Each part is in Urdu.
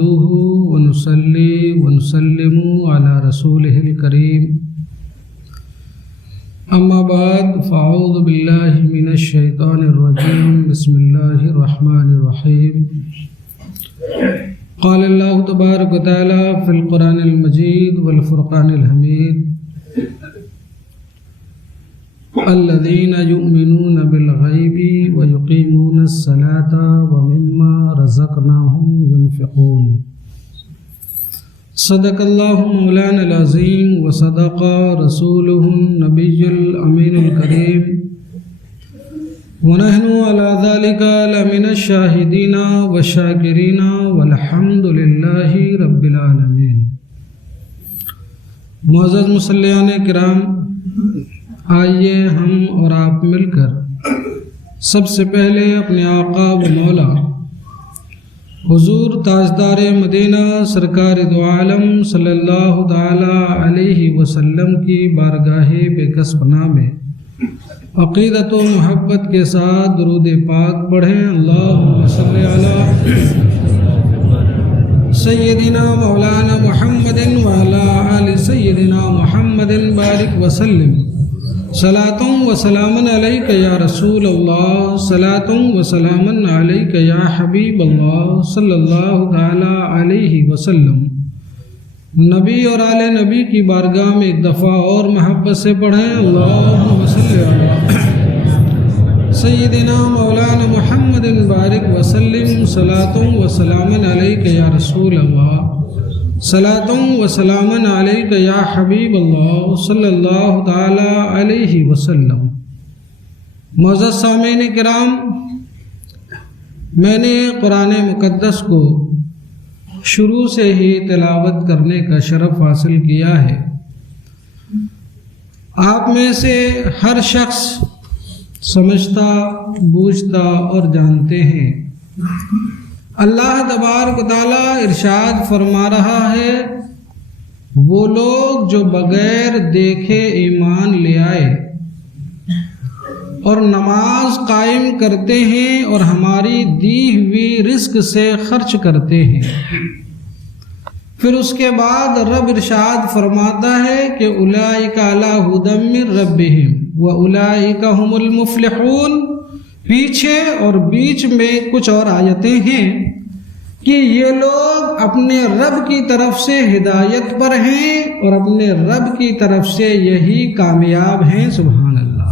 نحمده ونصلي ونسلم على رسوله الكريم أما بعد فأعوذ بالله من الشيطان الرجيم بسم الله الرحمن الرحيم قال الله تبارك وتعالى في القرآن المجيد والفرقان الحميد الذين يؤمنون بالغيب ويقيمون الصلاة ومما رزقناهم ينفقون صدق الله مولانا العظيم وصدق رسوله النبي الأمين الكريم ونحن على ذلك لمن الشاهدين والشاكرين والحمد لله رب العالمين۔ معزز مصلیان کرام، آئیے ہم اور آپ مل کر سب سے پہلے اپنے آقا و مولا حضور تاجدار مدینہ سرکار دو عالم صلی اللہ تعالی علیہ وسلم کی بارگاہ بے کس پناہ میں عقیدت و محبت کے ساتھ درود پاک پڑھیں۔ اللہم صلی علی سیدنا مولانا محمد وعلی آل سیدنا محمد بارک وسلم۔ صلاۃ و سلام علیک یا رسول اللہ، صلاۃ و سلام علیک یا حبیب اللہ صلی اللہ تعالی علیہ وسلم۔ نبی اور آل نبی کی بارگاہ میں ایک دفعہ اور محبت سے پڑھیں۔ اللہم صلی علی سیدنا مولانا محمد بارک وسلم۔ صلاۃ و سلام علیک یا رسول اللہ، صلاۃ و سلام علیک یا حبیب اللہ صلی اللہ تعالی علیہ وسلم۔ معزز سامعین کرام، میں نے قرآن مقدس کو شروع سے ہی تلاوت کرنے کا شرف حاصل کیا ہے۔ آپ میں سے ہر شخص سمجھتا، بوجھتا اور جانتے ہیں، اللہ تبارک و تعالیٰ ارشاد فرما رہا ہے، وہ لوگ جو بغیر دیکھے ایمان لے آئے اور نماز قائم کرتے ہیں اور ہماری دی ہوئی رزق سے خرچ کرتے ہیں۔ پھر اس کے بعد رب ارشاد فرماتا ہے کہ اولئک علی ھدی من ربہم واولئک ھم المفلحون۔ پیچھے اور بیچ میں کچھ اور آیتیں ہیں کہ یہ لوگ اپنے رب کی طرف سے ہدایت پر ہیں اور اپنے رب کی طرف سے یہی کامیاب ہیں۔ سبحان اللہ۔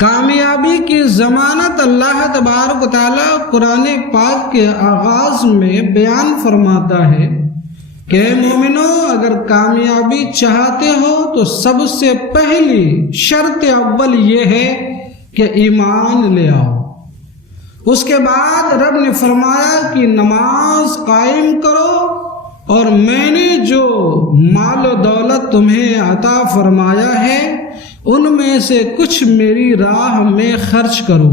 کامیابی کی ضمانت اللہ تبارک و تعالیٰ قرآن پاک کے آغاز میں بیان فرماتا ہے کہ مومنو، اگر کامیابی چاہتے ہو تو سب سے پہلی شرط اول یہ ہے کہ ایمان لے آؤ۔ اس کے بعد رب نے فرمایا کہ نماز قائم کرو اور میں نے جو مال و دولت تمہیں عطا فرمایا ہے ان میں سے کچھ میری راہ میں خرچ کرو۔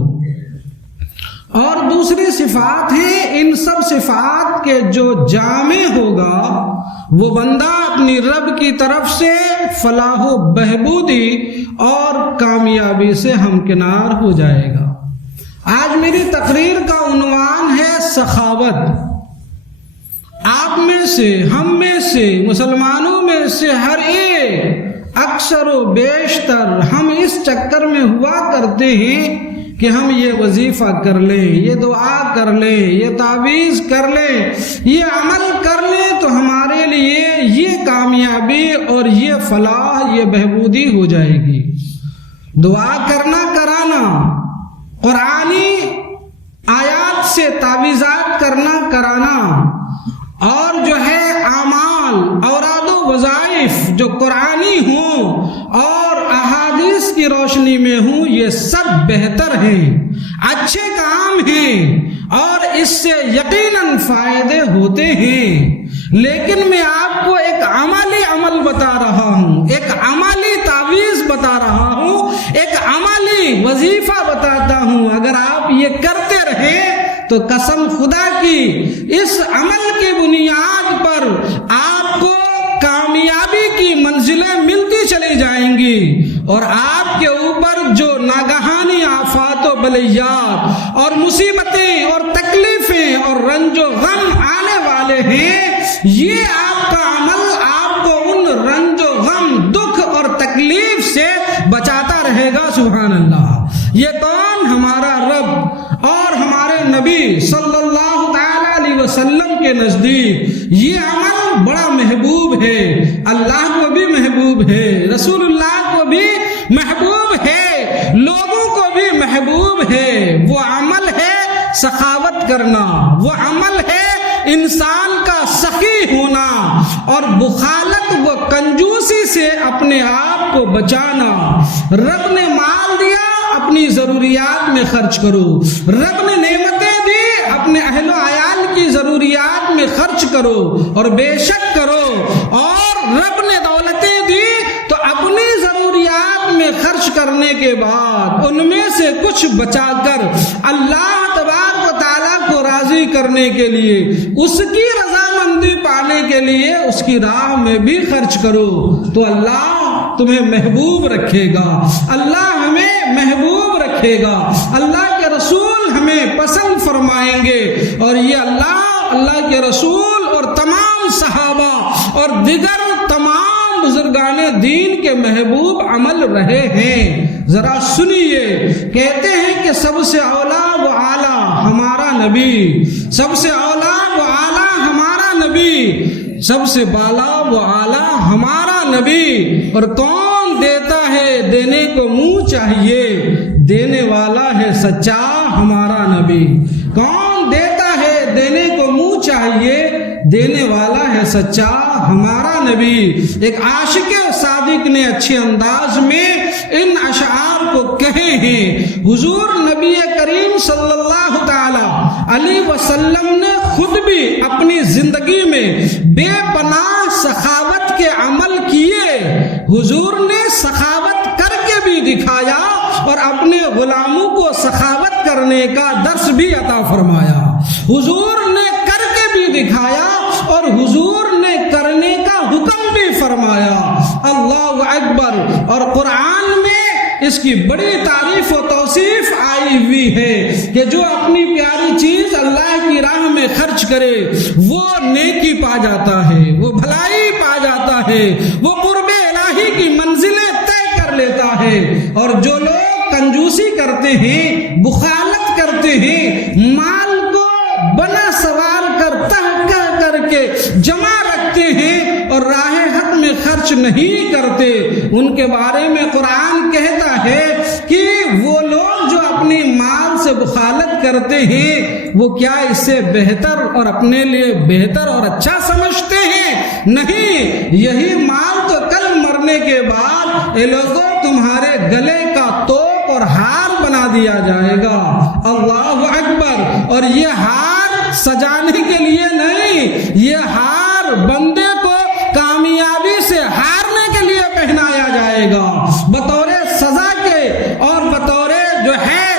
اور دوسری صفات ہیں، ان سب صفات کے جو جامع ہوگا وہ بندہ اپنی رب کی طرف سے فلاح و بہبودی اور کامیابی سے ہمکنار ہو جائے گا۔ آج میری تقریر کا عنوان ہے سخاوت۔ آپ میں سے، ہم میں سے، مسلمانوں میں سے ہر ایک اکثر و بیشتر ہم اس چکر میں ہوا کرتے ہیں کہ ہم یہ وظیفہ کر لیں، یہ دعا کر لیں، یہ تعویذ کر لیں، یہ عمل کر لیں تو ہمارے لیے یہ کامیابی اور یہ فلاح، یہ بہبودی ہو جائے گی۔ دعا کرنا کرانا، قرآنی آیات سے تعویذات کرنا کرانا، اور جو ہے اعمال، اوراد و وظائف جو قرآنی ہوں اور احادیث کی روشنی میں ہوں، یہ سب بہتر ہیں، اچھے کام ہیں اور اس سے یقیناً فائدے ہوتے ہیں۔ لیکن میں آپ کو ایک عملی عمل بتا رہا ہوں، ایک عملی تعویذ بتا رہا ہوں، ایک عملی وظیفہ بتاتا ہوں۔ اگر آپ یہ کرتے رہیں تو قسم خدا کی اس عمل کی بنیاد پر آپ کو کامیابی کی منزلیں ملتی چلی جائیں گی اور آپ کے اوپر جو ناگہانی آفات و بلیات اور مصیبتیں اور تکلیفیں اور رنج و غم آنے والے والے ہیں، یہ آپ کا عمل آپ کو ان رنج و غم، دکھ اور تکلیف سے بچاتا رہے گا۔ سبحان اللہ۔ یہ کون؟ ہمارا رب اور ہمارے نبی صلی اللہ تعالی علیہ وسلم کے نزدیک یہ عمل بڑا محبوب ہے، اللہ کو بھی محبوب ہے، رسول اللہ کو بھی محبوب ہے، لوگوں کو بھی محبوب ہے۔ وہ عمل ہے سخاوت کرنا، وہ عمل ہے انسان کا سخی ہونا اور بخالت و کنجوسی سے اپنے آپ کو بچانا۔ رب نے مال دیا، اپنی ضروریات میں خرچ کرو۔ رب نے نعمتیں دی، اپنے اہل و عیال کی ضروریات میں خرچ کرو اور بے شک کرو۔ اور رب نے دولتیں دی تو اپنی ضروریات میں خرچ کرنے کے بعد ان میں سے کچھ بچا کر اللہ تبارک و تعالیٰ کو راضی کرنے کے لیے، اس کی رضامندی پانے کے لیے اس کی راہ میں بھی خرچ کرو، تو اللہ تمہیں محبوب رکھے گا، اللہ ہمیں محبوب رکھے گا، اللہ کے رسول ہمیں پسند فرمائیں گے۔ اور یہ اللہ کے رسول اور تمام صحابہ اور دیگر تمام بزرگان دین کے محبوب عمل رہے ہیں۔ ذرا سنیے، کہتے ہیں کہ سب سے اولا و اعلیٰ ہمارا نبی، سب سے اولا و اعلیٰ ہمارا نبی، سب سے بالا و اعلیٰ ہمارا نبی۔ اور کون دیتا ہے؟ دینے کو منہ چاہیے، دینے والا ہے سچا ہمارا نبی۔ کون دیتا ہے؟ دینے کو منہ چاہیے، دینے والا ہے سچا ہمارا نبی۔ ایک عاشق صادق نے اچھے انداز میں ان اشعار کو کہے ہیں۔ حضور نبی کریم صلی اللہ تعالی علیہ وسلم نے خود بھی اپنی زندگی میں بے پناہ سخاوت کے عمل کیے۔ حضور نے سخاوت کر کے بھی دکھایا اور اپنے غلاموں کو سخاوت کرنے کا درس بھی عطا فرمایا۔ حضور نے کر کے بھی دکھایا اور حضور نے کرنے کا حکم بھی فرمایا۔ اللہ اکبر۔ اور قرآن میں اس کی بڑی تعریف و توصیف آئی ہوئی ہے کہ جو اپنی پیاری چیز اللہ کی راہ میں خرچ کرے وہ نیکی پا جاتا ہے، وہ بھلائی پا جاتا ہے، وہ قرب الہی کی منزلیں طے کر لیتا ہے۔ اور جو لوگ کنجوسی کرتے ہیں، بخالت کرتے ہیں، مال کو بنا سوار کر تہکا کر کے جمع رکھتے ہیں اور راہ حق میں خرچ نہیں کرتے، ان کے بارے میں قرآن کہتا ہے کہ وہ لوگ جو اپنی مال سے بخالت کرتے ہیں وہ کیا اس سے بہتر اور اپنے لیے بہتر اور اچھا سمجھتے ہیں؟ نہیں، یہی مال تو کل مرنے کے بعد اے لوگوں تمہارے گلے کا توپ اور ہار بنا دیا جائے گا۔ اللہ اکبر۔ اور یہ ہار سجانے کے لیے نہیں، یہ ہار بندے کو کامیابی سے ہارنے کے لیے پہنایا جائے گا، بطور سزا کے اور بطور جو ہے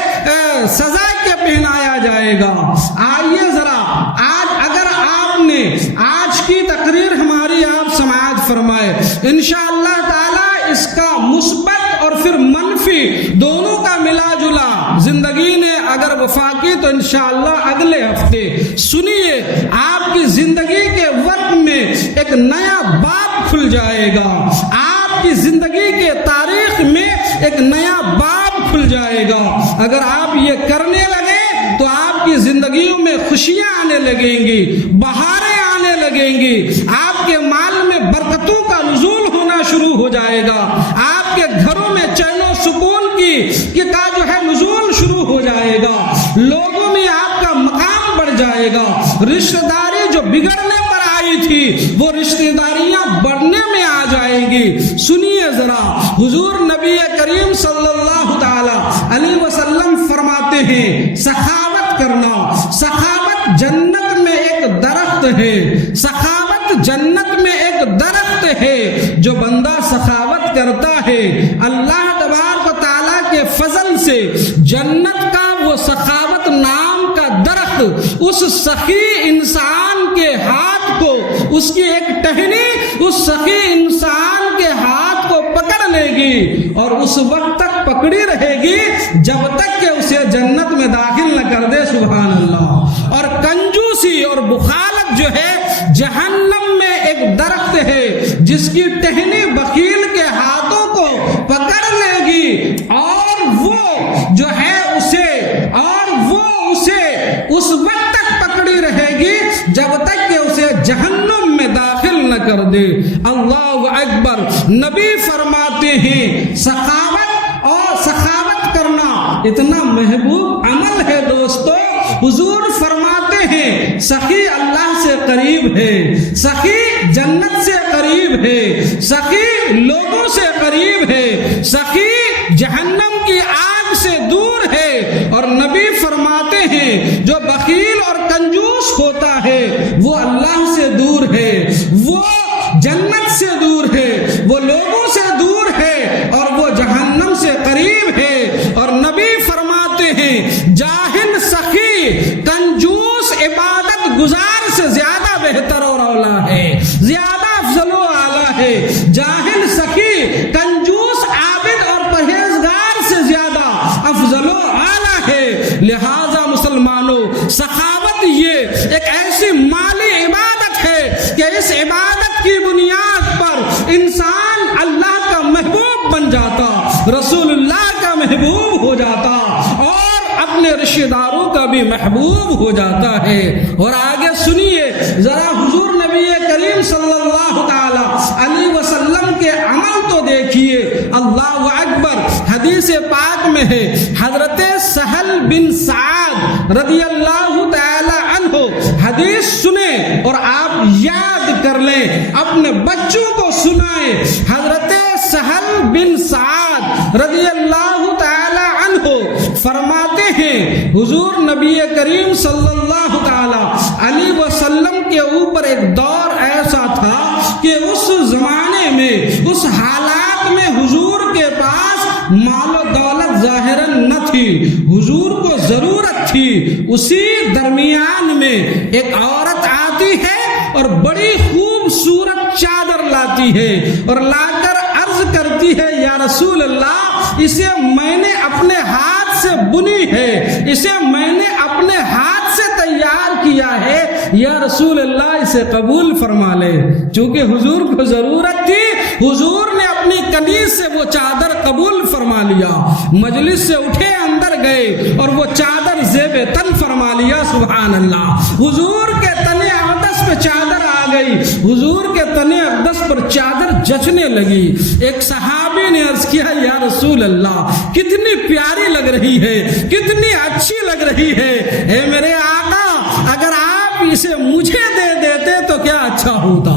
سزا کے پہنایا جائے گا۔ آئیے ذرا آج اگر آپ نے آج کی تقریر ہماری آپ سماعت فرمائے، انشاءاللہ تعالی اس کا مثبت اور پھر منفی دونوں کا ملا جلا زندگی نے اگر وفا کی تو انشاءاللہ اگلے ہفتے سنیے آپ کی زندگی کے ورق میں ایک نیا باب کھل جائے گا، آپ کی زندگی کے تاریخ میں ایک نیا باب کھل جائے گا۔ اگر آپ یہ کرنے لگے تو آپ کی زندگیوں میں خوشیاں آنے لگیں گی، بہاریں آنے لگیں گی، آپ کے مال میں برکتوں کا نزول ہونا شروع ہو جائے گا، آپ کے گھروں میں چین و سکون کی کا جو ہے نزول شروع ہو جائے گا، لوگوں میں آپ کا مقام بڑھ جائے گا، رشتہ داری جو بگڑنے پر آئی تھی وہ رشتہ داریاں بڑھنے میں آ جائیں گی۔ سنیے ذرا، حضور نبی کریم صلی اللہ تعالی علیہ وسلم فرماتے ہیں سخاوت کرنا، سخاوت جنت میں ایک درخت ہے، سخاوت جنت میں ایک درخت ہے، جو بندہ سخاوت کرتا ہے اللہ تبارک و تعالیٰ کے فضل سے جنت کا وہ سخاوت نام کا درخت اس سخی انسان کے ہاتھ کو، اس کی ایک ٹہنی اس سخی انسان کے ہاتھ کو پکڑ لے گی اور اس وقت تک پکڑی رہے گی جب تک کہ اسے جنت میں داخل نہ کر دے۔ سبحان اللہ۔ اور کنجوسی اور بخالت جو ہے جہنم میں ایک درخت ہے جس کی ٹہنی بخیل کے ہاتھوں کو پکڑ لے گی اور وہ جو ہے اسے اس وقت تک پکڑی رہے گی جب تک کہ اسے جہنم میں داخل نہ کر دے۔ اللہ اکبر۔ نبی فرماتے ہیں سخاوت کرنا اتنا محبوب عمل ہے دوستو۔ حضور فرماتے ہیں سخی اللہ سے قریب ہے، سخی جنت سے قریب ہے، سخی لوگوں سے قریب ہے، سخی جہنم کی آگ سے دور ہے۔ اور نبی فرماتے ہیں جو بخیل اور کنجوس ہوتا ہے وہ اللہ سے دور ہے، وہ جنت سے دور ہے، وہ لوگوں سے دور ہے اور وہ جہنم سے قریب ہے۔ اور نبی فرماتے ہیں جاہل سخی کنجوس عبادت گزار سے زیادہ بہتر اور اولا ہے، زیادہ افضل و اعلیٰ ہے۔ جاہل سخی کنجوس عابد اور پرہیزگار سے زیادہ افضل و اعلیٰ ہے۔ لہذا مسلمانوں، سخاوت یہ ایک ایسی مالی عبادت ہے کہ اس عبادت کی بنیاد پر انسان اللہ کا محبوب بن جاتا، رسول اللہ کا محبوب ہو جاتا اور اپنے رشتہ داروں کا بھی محبوب ہو جاتا ہے۔ اور آگے سنیے ذرا حضور نبی کریم صلی اللہ تعالی علیہ وسلم کے عمل تو دیکھیے۔ اللہ اکبر۔ حدیث پاک میں ہے حضرت سہل بن سعد رضی اللہ تعالی عنہ حدیث سنیں اور آپ یاد کر لیں، اپنے بچوں کو سنائیں۔ حضرت سہل بن سعد رضی اللہ تعالی عنہ فرماتے ہیں حضور نبی کریم صلی اللہ تعالی علیہ وسلم کے اوپر ایک دور ایسا تھا کہ اس زمانے میں، اس حالات میں حضور کے پاس مال و دولت ظاہراً نہ تھی، حضور کو ضرورت تھی۔ اسی درمیان میں ایک عورت آتی ہے اور بڑی خوبصورت چادر لاتی ہے اور لا کر عرض کرتی ہے یا رسول اللہ، اسے میں نے اپنے ہاتھ سے بنی ہے، اسے میں نے اپنے ہاتھ سے تیار کیا ہے، یا رسول اللہ اسے قبول فرما لے۔ چونکہ حضور کو ضرورت تھی، حضور نے اپنی کنیز سے وہ چادر قبول فرما لیا، مجلس سے اٹھے اندر گئے اور وہ چادر زیب تن فرما لیا۔ سبحان اللہ۔ حضور کے تنے اقدس پہ چادر آ گئی، حضور کے تنے اقدس پر چادر جچنے لگی۔ ایک صحابی نے عرض کیا یا رسول اللہ کتنی پیاری لگ رہی ہے، کتنی اچھی لگ رہی ہے، اے میرے آقا اگر آپ اسے مجھے دے دیتے تو کیا اچھا ہوتا،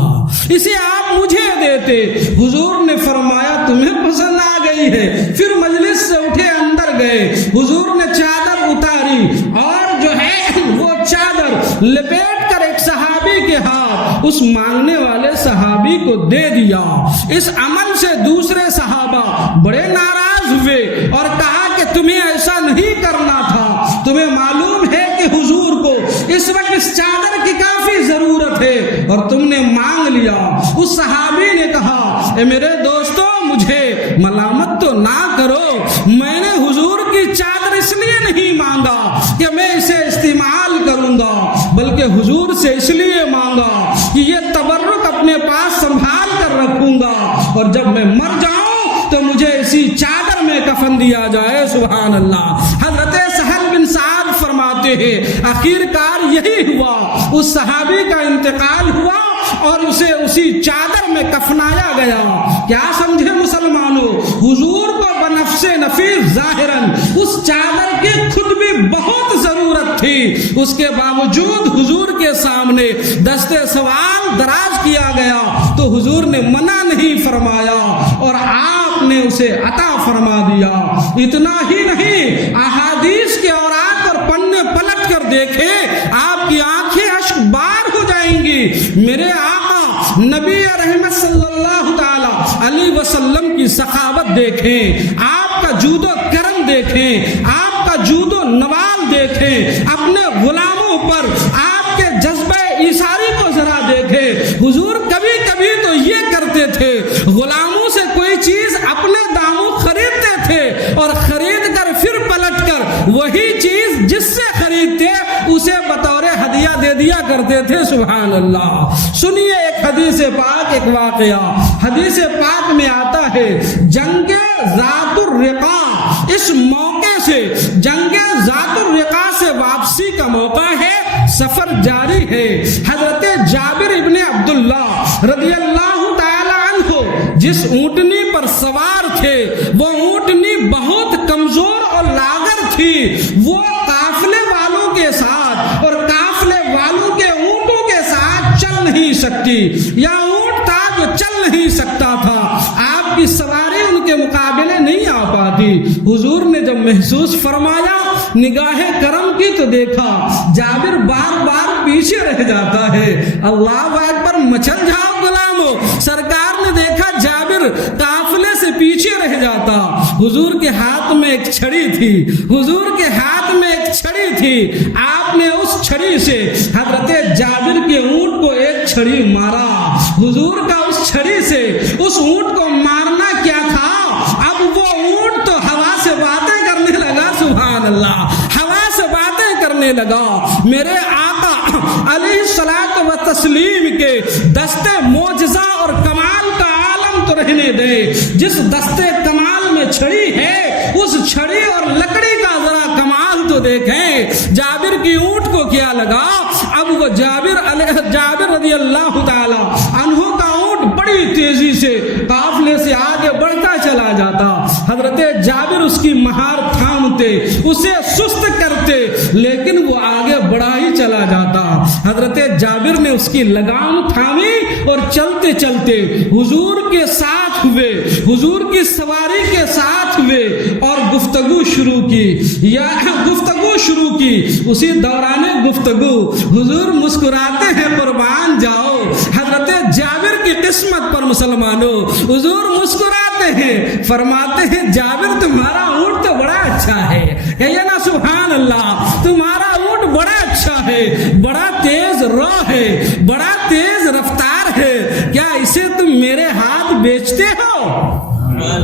اسے آپ مجھے دیتے۔ حضور نے فرمایا تمہیں پسند آ گئی ہے۔ پھر مجلس سے اٹھے اندر گئے، حضور نے چادر اتاری اور جو ہے وہ چادر لپیٹ کر ایک صحابی کے ہاتھ اس مانگنے والے صحابی کو دے دیا۔ اس عمل سے دوسرے صحابہ بڑے ناراض ہوئے اور کہا کہ تمہیں ایسا نہیں کرنا تھا، تمہیں معلوم ہے کہ حضور کو اس وقت اس چادر کی کافی ضرورت ہے اور تم نے مانگ لیا۔ اس صحابی نے کہا اے میرے دوستو مجھے ملامت تو نہ کرو، میں نے حضور کی چادر اس لیے نہیں مانگا کہ میں اسے استعمال کروں گا، بلکہ حضور سے اس لیے مانگا کہ یہ تبرک اپنے پاس سنبھال کر رکھوں گا اور جب میں مر جاؤں تو مجھے اسی چادر میں کفن دیا جائے۔ سبحان اللہ۔ حضرت سہل بن سعد فرماتے ہیں آخر کار یہی ہوا، اس صحابی کا انتقال ہوا اور اسے اسی چادر میں کفنایا گیا۔ کیا سمجھے مسلمانوں، حضور کو بنفس نفیس ظاہراً اس چادر کی خود بھی بہت ضرورت تھی، اس کے باوجود حضور کے سامنے دستے سوال دراز کیا گیا تو حضور نے منع نہیں فرمایا اور آپ نے اسے عطا فرما دیا۔ اتنا ہی نہیں، احادیث کے اوراق اور پنے پلٹ کر دیکھیں آپ کی آنکھیں اشک بار ہو جائیں گی۔ میرے آقا نبی رحمت صلی اللہ تعالی علیہ وسلم کی سخاوت دیکھیں، آپ کا جود و کرم دیکھیں، آپ کا جود و نوال دیکھیں، اپنے غلاموں پر آپ کے جذبہ ایثاری کو ذرا دیکھیں۔ حضور کبھی کبھی تو یہ کرتے تھے، غلاموں سے کوئی چیز اپنے داموں خریدتے تھے اور خرید کر پھر پلٹ کر وہی چیز جس سے خریدتے اسے بطور ہدیہ دے دیا کرتے تھے. سبحان اللہ. سنیے ایک حدیث پاک، ایک واقعہ حدیث پاک میں آتا ہے جنگ ذات الرقا. اس موقع سے جنگ ذات الرقا سے واپسی کا موقع ہے، سفر جاری ہے. حضرت جابر ابن عبداللہ رضی اللہ تعالی عنہ جس اونٹنی پر سوار تھے وہ اونٹنی بہت کمزور اور لاغر تھی. وہ قافلے والوں کے ساتھ اور قافلے والوں کے اونٹوں کے ساتھ چل نہیں سکتی، یا اونٹ تھا جو چل نہیں سکتا تھا. آپ کی سواری ان کے مقابلے نہیں آ پاتی. حضور نے جب محسوس فرمایا، نگاہ کرم کی تو دیکھا جابر بار بار پیچھے رہ جاتا ہے. اللہ اکبر، مچل جاؤ غلامو. سرکار نے دیکھا جابر قافلے سے پیچھے رہ جاتا. حضور کے ہاتھ میں ایک چھڑی تھی، حضور کے ہاتھ میں ایک چھڑی تھی. آپ نے اس چھڑی سے حضرت جابر کے اونٹ کو ایک چھڑی مارا. حضور کا اس چھڑی سے اس اونٹ کو مارنا کیا تھا؟ اب وہ اونٹ تو ہوا سے باتیں کرنے لگا. سبحان اللہ. ہوا سے باتیں کرنے لگا. میرے آقا علیہ الصلوۃ والتسلیم کے دستے معجزہ اور کمال کا عالم تو رہنے دے. جس دستے کمال میں چھڑی ہے، اس چھڑی اور لکڑی کا ذرا کمال تو دیکھیں. جابر کی اونٹ کو کیا لگا؟ اب وہ جابر رضی اللہ تعالی عنہ کا اونٹ بڑی تیزی سے قافلے سے آگے بڑھتا چلا جاتا. حضرت جابر اس کی مہار تھامتے، اسے سست کرتے، لیکن وہ آگے بڑھا ہی چلا جاتا. حضرت جابر نے اس کی لگام تھامی اور چلتے چلتے حضور کے ساتھ ہوئے، حضور کی سواری کے ساتھ ہوئے اور گفتگو شروع کی. اسی دوران گفتگو حضور مسکراتے ہیں، قربان جاؤ حضرت جابر کی قسمت پر مسلمانوں. حضور مسکراتے ہیں، فرماتے ہیں جابر تمہارا اونٹ تو بڑا اچھا ہے. کہیے نا سبحان اللہ. تمہارا اونٹ بڑا اچھا ہے، بڑا تیز رو ہے، بڑا تیز رفتار ہے. کیا اسے تم میرے ہاتھ بیچتے ہو؟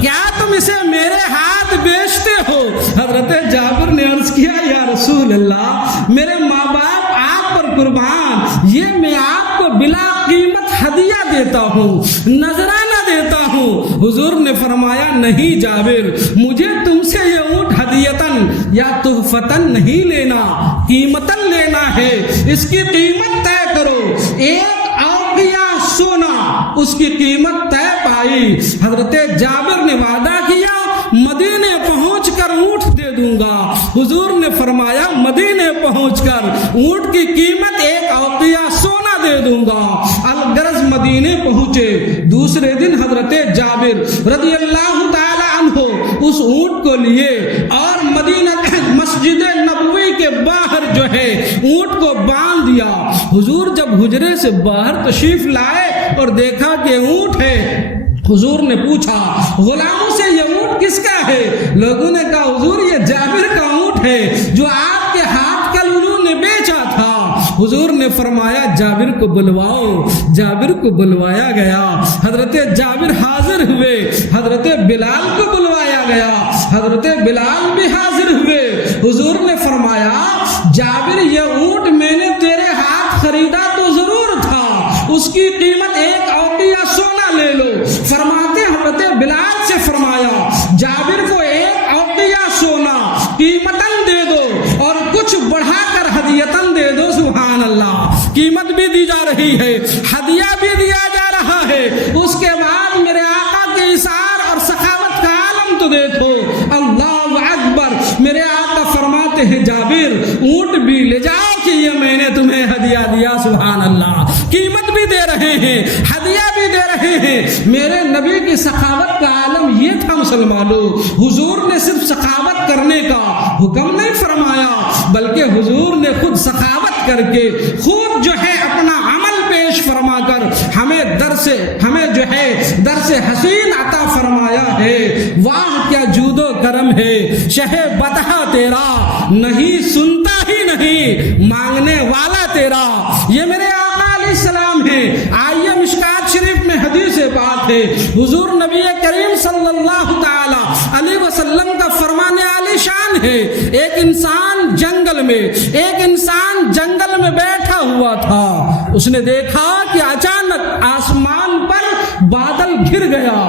کیا تم اسے میرے ہاتھ بیچتے ہو؟ حضرت جابر نے عرض کیا یا رسول اللہ، میرے ماں باپ آپ پر قربان، یہ میں آپ کو بلا قیمت ہدیہ دیتا ہوں، نذرانہ دیتا ہوں. حضور نے فرمایا نہیں جابر، مجھے تم سے یہ اونٹ ہدیتاً یا تحفتاً نہیں لینا، قیمتاً لینا ہے. اس کی قیمت طے کرو. ایک اوقیہ سونا اس کی قیمت طے پائی. حضرت جابر نے وعدہ کیا مدینے پہنچ کر اونٹ دے دوں گا. حضور نے فرمایا مدینے پہنچ کر اونٹ کی قیمت ایک اوقیہ سونا دے دوں گا. الغرض مدینے پہنچے. دوسرے دن حضرت جابر رضی اللہ تعالی عنہ اس اونٹ کو لیے اور مدینہ مسجد نبوی کے باہر جو ہے اونٹ کو باندھ دیا. حضور جب حجرے سے باہر تشریف لائے اور دیکھا کہ اونٹ ہے، حضور نے پوچھا غلاموں سے یہ اونٹ کس کا ہے؟ لوگوں نے کہا حضور یہ جابر کا اونٹ ہے جو آپ کے ہاتھ کل انہوں نے بیچا تھا. حضور نے فرمایا جابر کو بلواؤ. جابر کو بلوایا گیا. حضرت جابر حاضر ہوئے. حضرت بلال کو بلوایا گیا. حضرت بلال بھی حاضر ہوئے. حضور نے فرمایا جابر یہ اونٹ میں نے تیرے ہاتھ خریدا تو ضرور تھا، اس کی قیمت ایک اوقیہ سونا لے لو. فرماتے حضرت بلال سے فرمایا جابر کو ایک اوقیہ سونا قیمتاً دے دو اور کچھ بڑھا کر ہدیتاً دے دو. سبحان اللہ. قیمت بھی دی جا رہی ہے، ہدیہ بھی دیا جا رہا ہے. اس کے بعد میرے آقا کے اثار اور سخاوت کا عالم تو دیکھو. اللہ اکبر. میرے آقا فرماتے ہیں جابر اونٹ بھی لے جاؤ کہ یہ میں نے تمہیں ہدیہ دیا. سبحان اللہ. قیمت بھی دے رہے ہیں، ہدیہ بھی دے رہے ہیں. میرے نبی کی سخاوت کا عالم یہ تھا مسلمانوں. حضور نے صرف سخاوت کرنے کا حکم نہیں فرمایا بلکہ حضور نے خود سخاوت کر کے خود جو ہے اپنا عمل پیش فرما کر ہمیں درس حسین عطا فرمایا ہے. واہ کیا جود و کرم ہے شہ بطحہ تیرا، نہیں سنتا ہی نہیں مانگنے والا تیرا. یہ میرے آقا علیہ السلام ہے. آئیے مشکات شریف میں حدیث پاک ہے. حضور نبی کریم صلی اللہ تعالی علیہ وسلم کا فرمان عالی شان ہے. ایک انسان جنگل میں بیٹھا ہوا تھا، اس نے دیکھا کہ اچانک آسمان پر بادل گھر گیا،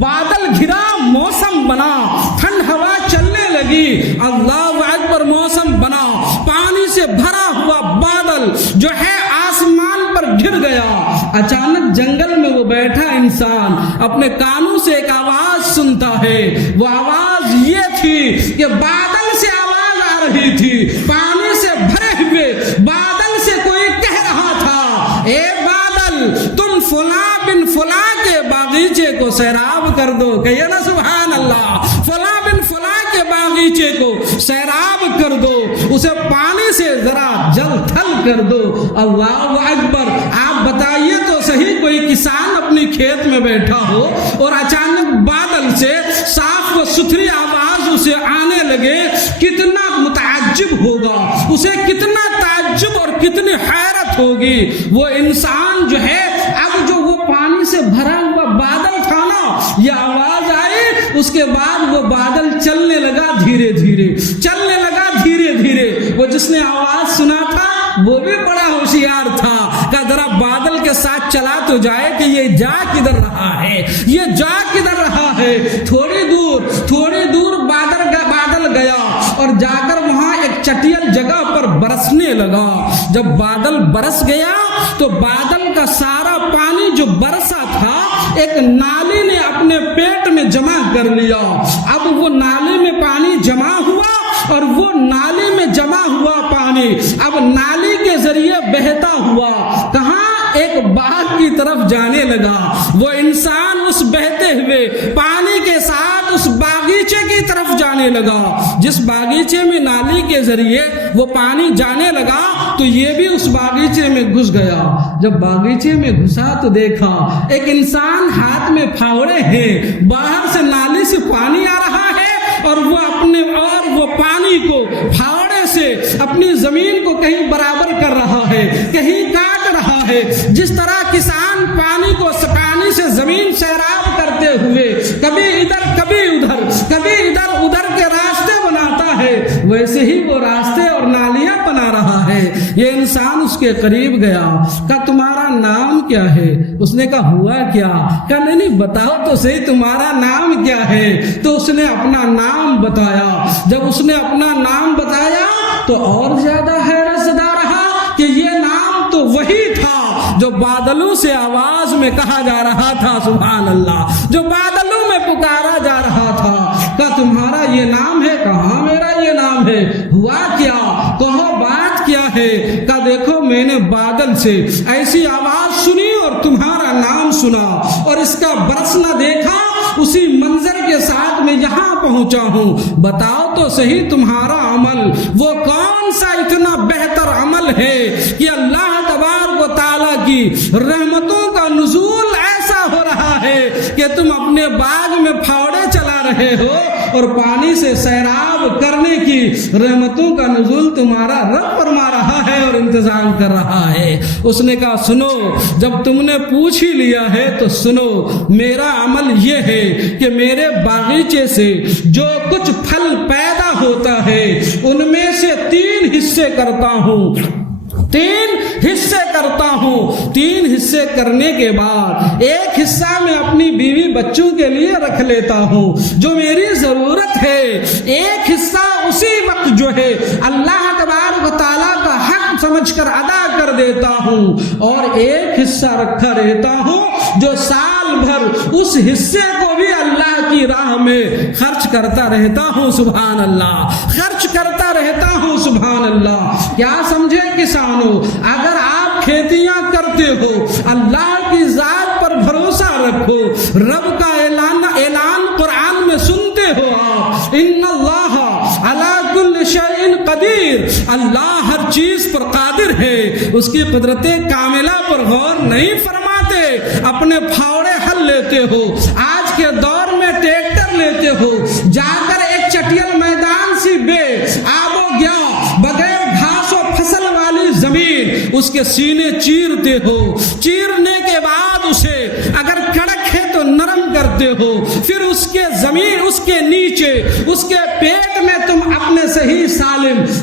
بادل گھرا، موسم بنا، ٹھنڈ ہوا چلنے لگی، اللہ اکبر، موسم بنا، پانی سے بھرا ہوا بادل جو ہے آسمان پر گر گیا۔ اچانک جنگل میں وہ بیٹھا انسان اپنے کانوں سے ایک آواز سنتا ہے، وہ آواز یہ تھی کہ بادل سے آواز آ رہی تھی، پانی سے بھرے ہوئے بادل سے کوئی کہہ رہا تھا، اے بادل تم فلاں بن فلاں کے باغیچے کو سیراب کر دو، کہیے نا سبحان اللہ، فلاں بن فلاں کے باغیچے کو سیراب کر دو، اسے پانی سے ذرا جل تھل کر دو۔ اللہ اکبر، آپ بتائیے تو صحیح، کوئی کسان اپنی کھیت میں بیٹھا ہو اور اچانک بادل سے صاف و ستھری آواز اسے آنے لگے، کتنا متعجب ہوگا، اسے کتنا تعجب اور کتنی حیرت ہوگی۔ وہ انسان جو ہے، اب جو وہ پانی سے بھرا ہوا بادل تھا نا، یہ آواز آئی، اس کے بعد وہ بادل چلنے لگا، دھیرے دھیرے چلنے لگا، دھیرے دھیرے۔ وہ جس نے آواز سنا تھا وہ بھی بڑا ہوشیار تھا، کہ ذرا بادل کے ساتھ چلا تو جائے کہ یہ جا کدھر رہا ہے، یہ جا کدھر رہا ہے۔ تھوڑی دور بادل گیا اور جا کر وہاں ایک چٹیل جگہ پر برسنے لگا۔ جب بادل برس گیا تو بادل کا سارا پانی جو برسا تھا ایک نالی نے اپنے پیٹ میں جمع کر لیا۔ اب وہ نالی میں پانی جمع ہوا اور وہ نالی میں جمع ہوا پانی اب نالی کے ذریعے بہتا ہوا کہاں؟ ایک باغ کی طرف جانے لگا۔ وہ انسان اس بہتے ہوئے پانی کے ساتھ اس باغیچے کی طرف جانے لگا۔ جس باغیچے میں نالی کے ذریعے وہ پانی جانے لگا تو یہ بھی اس باغیچے میں گھس گیا۔ جب باغیچے میں گھسا تو دیکھا ایک انسان ہاتھ میں پھاوڑے ہیں، باہر سے نالی سے پانی آ رہا ہے اور وہ پانی کو پھاوڑے سے اپنی زمین کو کہیں برابر کر رہا ہے، کہیں کاٹ رہا ہے۔ جس طرح کسان پانی سے زمین سیراب کرتے ہوئے کبھی ادھر کبھی ادھر کے راستے بناتا ہے، ویسے ہی وہ راستے اور نالیاں بنا رہا ہے۔ یہ انسان اس کے قریب گیا، کہا تمہارا نام کیا ہے؟ اس نے کہا ہوا کیا؟ کہا نہیں بتاؤ تو صحیح تمہارا نام کیا ہے؟ تو اس نے اپنا نام بتایا۔ جب اس نے اپنا نام بتایا تو اور زیادہ حیرت زدہ رہا کہ یہ نام تو وہی تھا جو بادلوں سے آواز میں کہا جا رہا تھا، سبحان اللہ، جو بادلوں میں پکارا جا رہا تھا۔ کہا تمہارا یہ نام ہے؟ کہاں میرا یہ نام ہے؟ ہوا کیا؟ کہو بات کیا ہے؟ کہا دیکھو میں نے بادل سے ایسی آواز سنی اور تمہارا نام سنا اور اس کا برسنا دیکھا، اسی منظر کے ساتھ میں یہاں پہنچا ہوں۔ بتاؤ تو صحیح تمہارا عمل وہ کون سا اتنا بہتر عمل ہے کہ اللہ تبارک و تعالیٰ کی رحمتوں کا نزول ایسا ہو رہا ہے کہ تم اپنے باغ میں پھاوڑے چلا رہے ہو اور پانی سے سیراب کرنے کی رحمتوں کا نزول تمہارا رب فرما رہا ہے اور انتظام کر رہا ہے۔ اس نے کہا سنو، جب تم نے پوچھ ہی لیا ہے تو سنو، میرا عمل یہ ہے کہ میرے باغیچے سے جو کچھ پھل پیدا ہوتا ہے ان میں سے 3 حصے کرتا ہوں۔ 3 حصے کرنے کے بعد ایک حصہ میں اپنی بیوی بچوں کے لیے رکھ لیتا ہوں جو میری ضرورت ہے، ایک حصہ اسی وقت جو ہے اللہ تبارک و تعالیٰ کا حق سمجھ کر ادا کر دیتا ہوں، اور ایک حصہ رکھا رہتا ہوں جو سال بھر اس حصے کو بھی اللہ کی راہ میں خرچ کرتا رہتا ہوں، سبحان اللہ، خرچ کرتا رہتا ہوں، سبحان اللہ۔ کیا سمجھے کسانوں، اگر آپ کھیتیاں کرتے ہو اللہ کی ذات پر بھروسہ رکھو، رب کا اعلان قرآن میں سنتے ہو آپ، ان اللہ علی کل شیء قدیر، اللہ ہر چیز پر قادر ہے، اس کی قدرت کاملہ پر غور نہیں فرماتے، اپنے پھاوڑے ہل لیتے ہو، آج کے دور میں ٹریکٹر لیتے ہو، جا کر ایک چٹیل میدان سی بے آب و گیا بغیر گھاس و فصل والی زمین اس کے سینے چیرتے ہو، چیرنے کے بعد اسے اگر کڑک ہے تو نرم کرتے ہو، پھر اس کے زمین اس کے نیچے اس کے پیٹ میں تم اپنے صحیح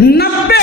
90